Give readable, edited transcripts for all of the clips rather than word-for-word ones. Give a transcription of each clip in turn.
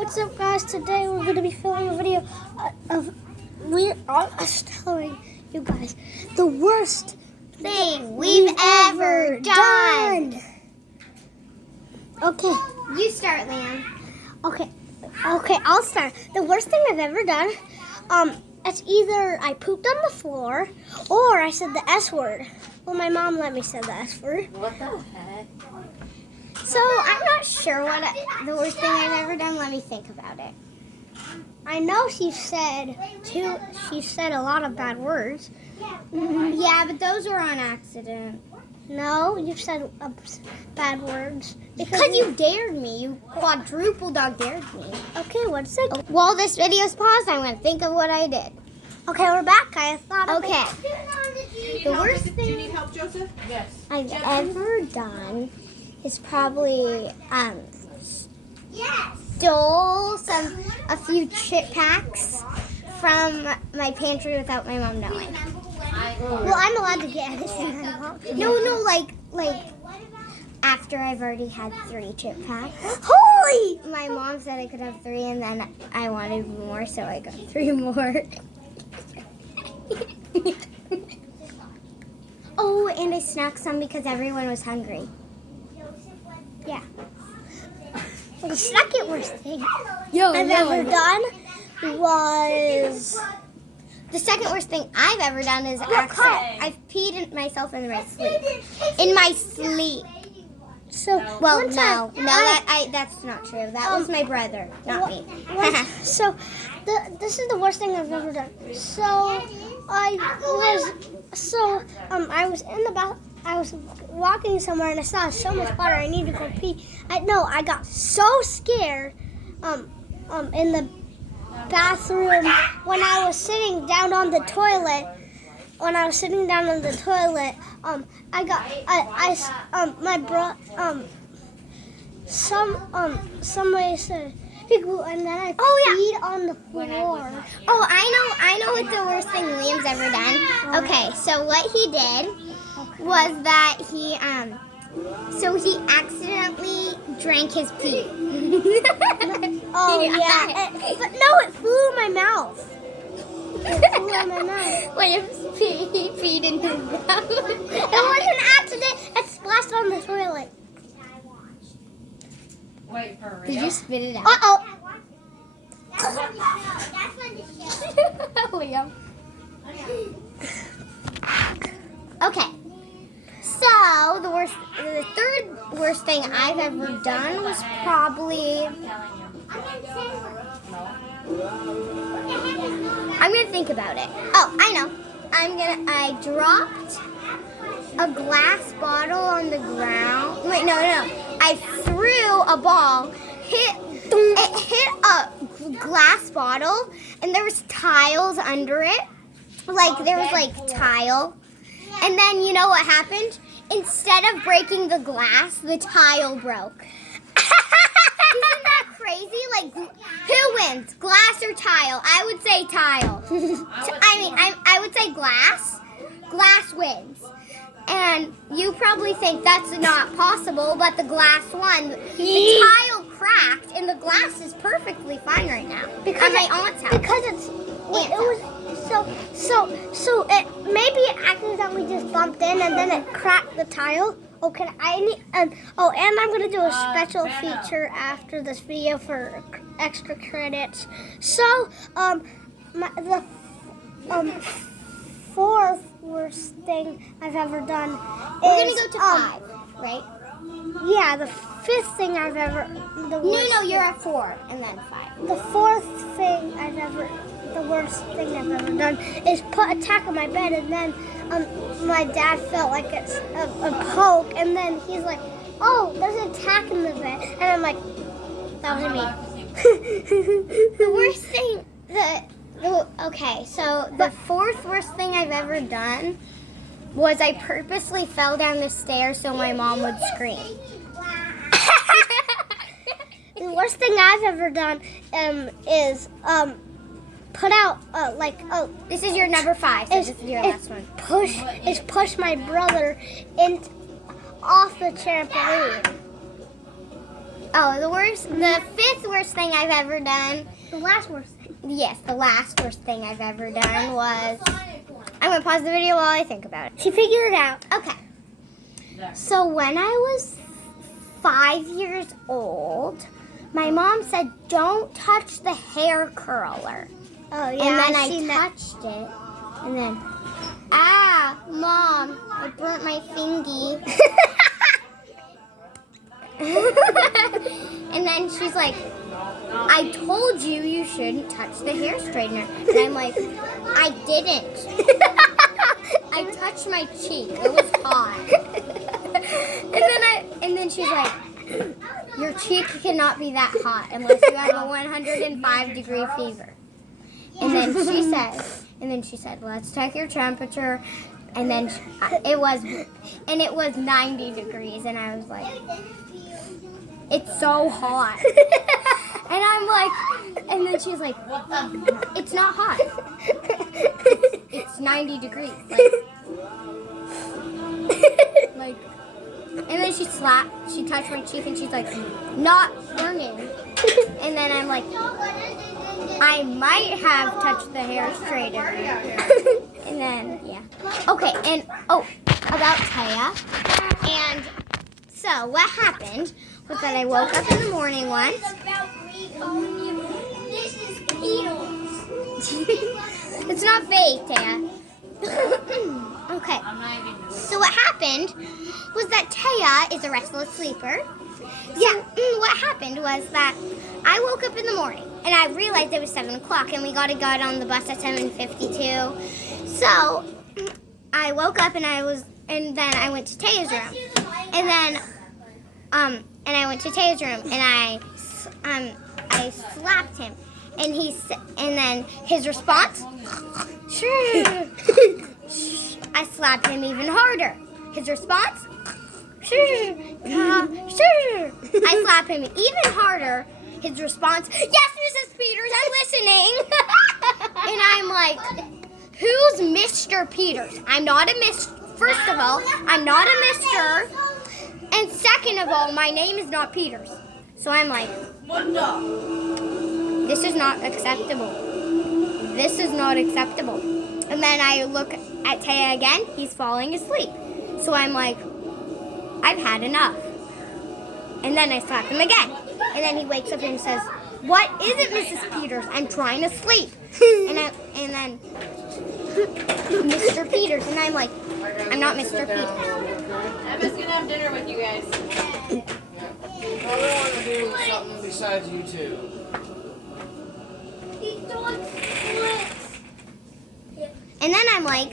What's up, guys? Today we're going to be filming a video of us telling you guys the worst thing we've ever done. Okay. You start, Liam. Okay, I'll start. The worst thing I've ever done, it's either I pooped on the floor or I said the S word. Well, my mom let me say the S word. What the heck? So I'm not sure what the worst thing I've ever done. Let me think about it. I know she said a lot of bad words. Yeah, but those were on accident. No, you said bad words. Because you dared me. You quadruple dog dared me. Okay, what's it? While this video's paused, I'm going to think of what I did. Okay, we're back. I thought of Okay. The worst Do you thing need help, Joseph? Yes. I've ever done is probably stole a few chip packs from my pantry without my mom knowing. Well, I'm allowed to get anything I want. No, like after I've already had 3 chip packs. Holy! My mom said I could have 3, and then I wanted more, so I got 3 more. Oh, and I snacked some because everyone was hungry. Yeah. The second worst thing I've I've ever done was The second worst thing I've ever done is I've peed myself in my sleep. In my sleep. so. Well, one time, that's not true. That was my brother, not me. So, this is the worst thing I've ever done. So, I was in the bath. I was walking somewhere and I saw so much water. I needed to go pee. I got so scared. In the bathroom when I was sitting down on the toilet. Somebody said, and then I peed on the floor. Oh, I know what the worst thing Liam's ever done. Okay, so what he did was that he accidentally drank his pee. Oh yeah, but no, it flew in my mouth. It flew in my mouth. Liam's he peed in his mouth. It was an accident. It splashed on the toilet. Wait, for Did real? you spit it out? Uh-oh. Liam. Okay. So the third worst thing I've ever done was probably. I'm gonna think about it. Oh, I know. I dropped a glass bottle on the ground. Wait, no. I threw a ball. It hit a glass bottle, and there was tiles under it. Like there was like tile. And then you know what happened? Instead of breaking the glass, the tile broke. Isn't that crazy? Like, who wins, glass or tile? I would say tile. I would say glass. Glass wins. And you probably think that's not possible, but the glass won. The tile cracked, and the glass is perfectly fine right now. Because at my aunt's house. Because so it maybe it accidentally just bumped in and then it cracked the tile. Okay, and I'm gonna do a special feature after this video for extra credits. So the fourth worst thing I've ever done is We're gonna go to 5, right? Yeah, the fifth thing I've ever. No, you're at 4 and then 5. The fourth thing the worst thing I've ever done is put a tack on my bed, and then my dad felt like it's a poke, and then he's like, "Oh, there's a tack in the bed," and I'm like, "That was me." The worst thing okay, so the fourth worst thing I've ever done was I purposely fell down the stairs so my mom would scream. The worst thing I've ever done is put out This is your number 5, so this is your last one. Push my brother off the trampoline. The fifth worst thing I've ever done. The last worst thing. Yes, the last worst thing I've ever done was. I'm gonna pause the video while I think about it. She figured it out. Okay. So when I was 5 years old, my mom said, "Don't touch the hair curler." Oh, yeah. And then I seen that. touched it, and then, Mom, I burnt my fingy. And then she's like, "I told you you shouldn't touch the hair straightener." And I'm like, "I didn't. I touched my cheek. It was hot." And then she's like, "Your cheek cannot be that hot unless you have a 105-degree fever." And then she said, "Let's check your temperature." And then it was 90 degrees, and I was like, "It's so hot." And I'm like, and then she's like, "It's not hot. It's 90 degrees." Like, and then she touched my cheek, and she's like, "Not burning." And then I'm like, "I might have touched the hair straightener." And then, yeah. Okay, and, about Taya. And so what happened was that I woke up in the morning once. It's not fake, Taya. Okay. So what happened was that Taya is a restless sleeper. Yeah, what happened was that I woke up in the morning and I realized it was 7 o'clock and we got to get on the bus at 7:52. So I woke up and then I went to Taya's room. And then I went to Taya's room and I slapped him. And then his response, sure. I slapped him even harder. His response, sure. I slapped him even harder. His response, yes, Mrs. Peters, I'm listening. And I'm like, who's Mr. Peters? I'm not a miss. First of all, I'm not a mister. And second of all, my name is not Peters. So I'm like, this is not acceptable. This is not acceptable. And then I look at Taya again. He's falling asleep. So I'm like, I've had enough. And then I slap him again. And then he wakes up and says, what is it, Mrs. Peters? I'm trying to sleep. And then Mr. Peters. And I'm like, I'm not Mr. Peters. Emma's gonna have dinner with you guys. Probably want to do something besides you two. And then I'm like,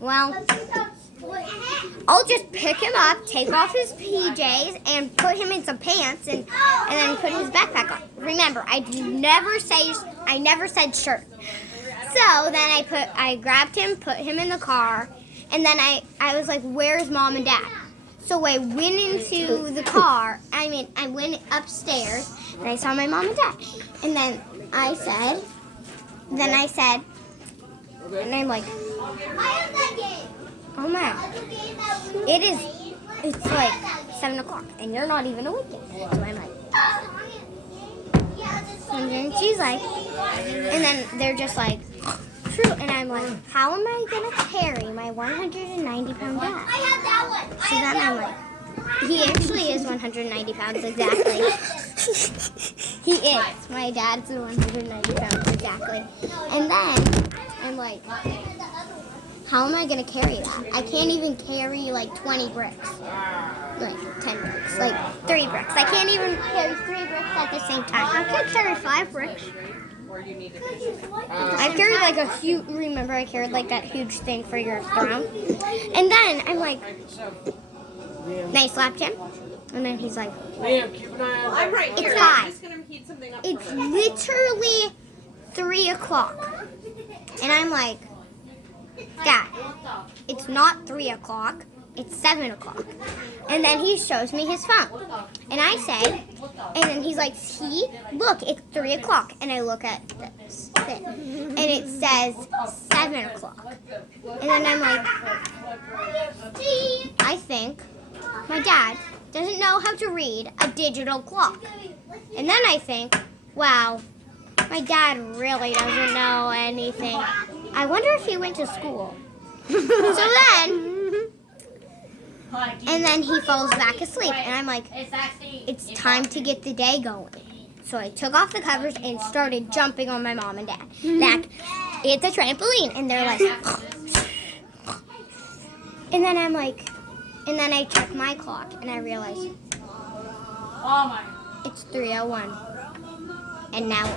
well, I'll just pick him up, take off his PJs, and put him in some pants, and then put his backpack on. Remember, I never said shirt. So then I grabbed him, put him in the car, and then I was like, where's Mom and Dad? So I went into the car. I went upstairs, and I saw my mom and dad. And then I said, and I'm like, oh man, it's like 7 o'clock, and you're not even awake yet. So I'm like, and then she's like, and then they're just like, true. And I'm like, how am I going to carry my 190-pound dad? So then I'm like, he actually is 190 pounds exactly. He is. My dad's 190 pounds exactly. And then I'm like, how am I going to carry that? I can't even carry like 20 bricks. Like 10 bricks. Like 3 bricks. I can't even carry 3 bricks at the same time. I could carry 5 bricks. I carried like a huge, remember I carried like that huge thing for your throne? And then I'm like, and I slapped him. And then he's like, Liam, keep an eye on I'm right here. It's I'm fine. just gonna heat something up. It's literally 3 o'clock. And I'm like, Dad, it's not 3 o'clock. It's 7 o'clock. And then he shows me his phone. And I say, and then he's like, see, look, it's 3 o'clock. And I look at this thing. And it says 7 o'clock. And then I'm like, I think my dad doesn't know how to read a digital clock. And then I think, wow, my dad really doesn't know anything. I wonder if he went to school. And then he falls back asleep. And I'm like, it's time to get the day going. So I took off the covers and started jumping on my mom and dad. Like, it's a trampoline. And they're like, and then I'm like, and then I check my clock and I realize it's 3:01. And now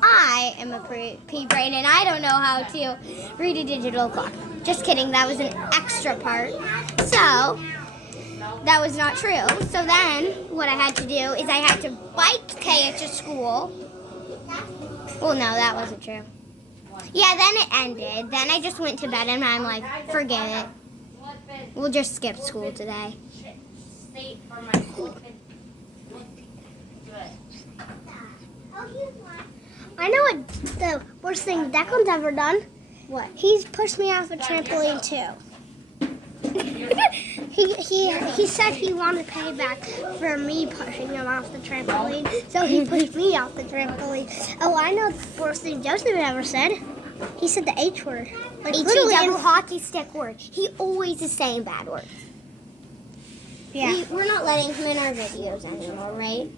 I am a pea brain and I don't know how to read a digital clock. Just kidding, that was an extra part. So that was not true. So then what I had to do is I had to bike Kaya to school. Well, no, that wasn't true. Yeah, then it ended. Then I just went to bed and I'm like, forget it. We'll just skip school today. I know what the worst thing Declan's ever done. What? He's pushed me off a trampoline too. he said he wanted payback for me pushing him off the trampoline, so he pushed me off the trampoline. Oh, I know the worst thing Joseph ever said. He said the H word. Like literally in Double hockey stick word. He always is saying bad words. Yeah. We're not letting him in our videos anymore, right?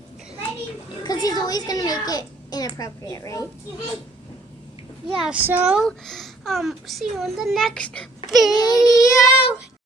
Because he's always going to make it inappropriate, right? Yeah, so see you in the next video.